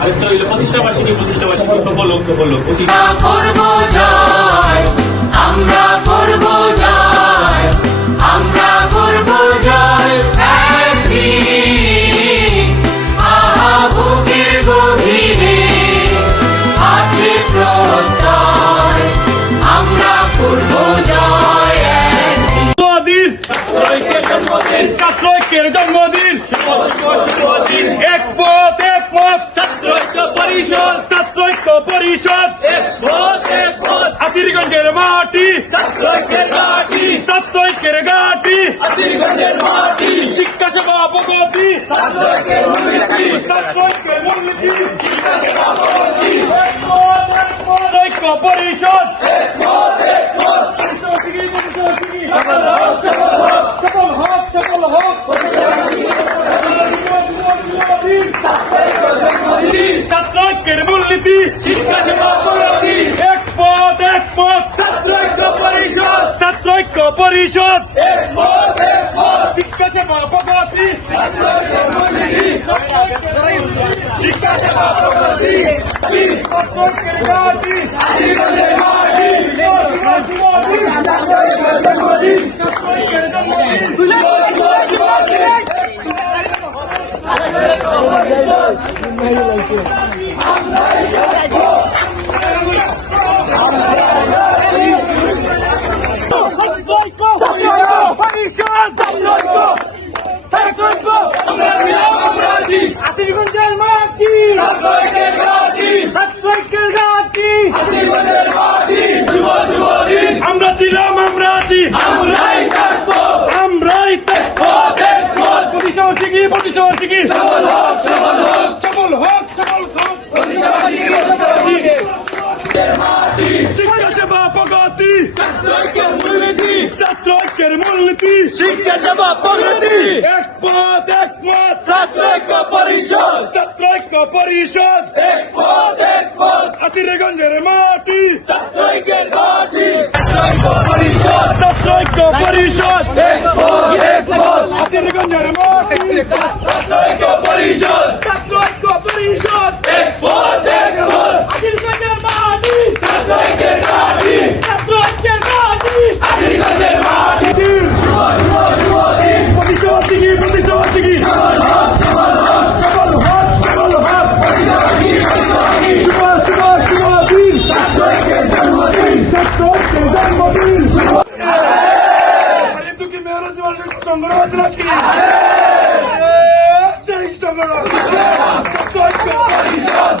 আরেকটা হইল প্রতিষ্ঠাবার্ষিকী সফল হোক আমরা করব জয়, আমরা করব জয় একদিন। আহা বুকের গভীরে আছে প্রত্যয়, আমরা করব জয় একদিন। ছাত্রৈক্যের জন্মদিন, এক পথ এক মত, ছাত্রৈক্য পরিষদ, ছাত্রৈক্য পরিষদ, হাতিরগঞ্জের মাটি, ছাত্রৈক্যের ঘাঁটি, ছাত্রৈক্যের ঘাঁটি, হাতিরগঞ্জের মাটি, শিক্ষা সেবা প্রগতি, ছাত্রৈক্যের মূলনীতি, ছাত্রৈক্যের মূলনীতি, শিক্ষা সেবা প্রগতি, ছাত্রৈক্য পরিষদ, সকল হোক ছাত্রৈক্যের মূলনীতি, শিক্ষা সেবা প্রগতি, এক পথ ছাত্রৈক্য পরিষদ, ছাত্রৈক্য পরিষদ, শিক্ষা সেবা প্রগতি, ছাত্রৈক্যের মূলনীতি, শিক্ষা সেবা প্রগতি, ছাত্রৈক্যের ঘাঁটি, হাতিরগঞ্জের মাটি, হাতিরগঞ্জের মাটি, ছাত্রৈক্যের ঘাঁটি, ছাত্রৈক্যের ঘাঁটি, হাতিরগঞ্জের মাটি, যুব যুবলীগ, আমরা ছিলাম, আমরা আছি, আমরাই থাকবো, আমরাই থাকবো। প্রতিষ্ঠাবার্ষিকী সফল হোক, সফল হোক, সকল হোক, সকল হোক, প্রতিষ্ঠাবার্ষিকী, প্রতিষ্ঠাবার্ষিকী, মাটি, শিক্ষা সেবা প্রগতি, ছাত্রৈক্যের মূলনীতি, ছাত্রৈক্যের মূলনীতি, শিক্ষা সেবা প্রগতি, এক পথ এক মত, ছাত্রৈক্য পরিষদ, ছাত্রৈক্য পরিষদ, এক পথ, হাতিরগঞ্জের মাটি, ছাত্রৈক্যের ঘাঁটি, ছাত্রৈক্য পরিষদ, ছাত্রৈক্য পরিষদ, এক পথ, হাতিরগঞ্জের মাটি, ছাত্রৈক্য পরিষদ, ছাত্রৈক্য পরিষদ, এক পথ, হাতিরগঞ্জের মাটি, ছাত্রৈক্যের ঘাঁটি, ছাত্রৈক্যের ঘাঁটি, হাতিরগঞ্জের মাটি, প্রতিষ্ঠাবার্ষিকী, সকল হোক, যুবদিন, ছাত্রৈক্যের জন্মদিন, ছাত্রৈক্যের জন্মদিন। কিন্তু কি মেহনত দিবসের সংগ্রহ রাখি জয় সংগ্রহ, ছাত্রৈক্য পরিষদ।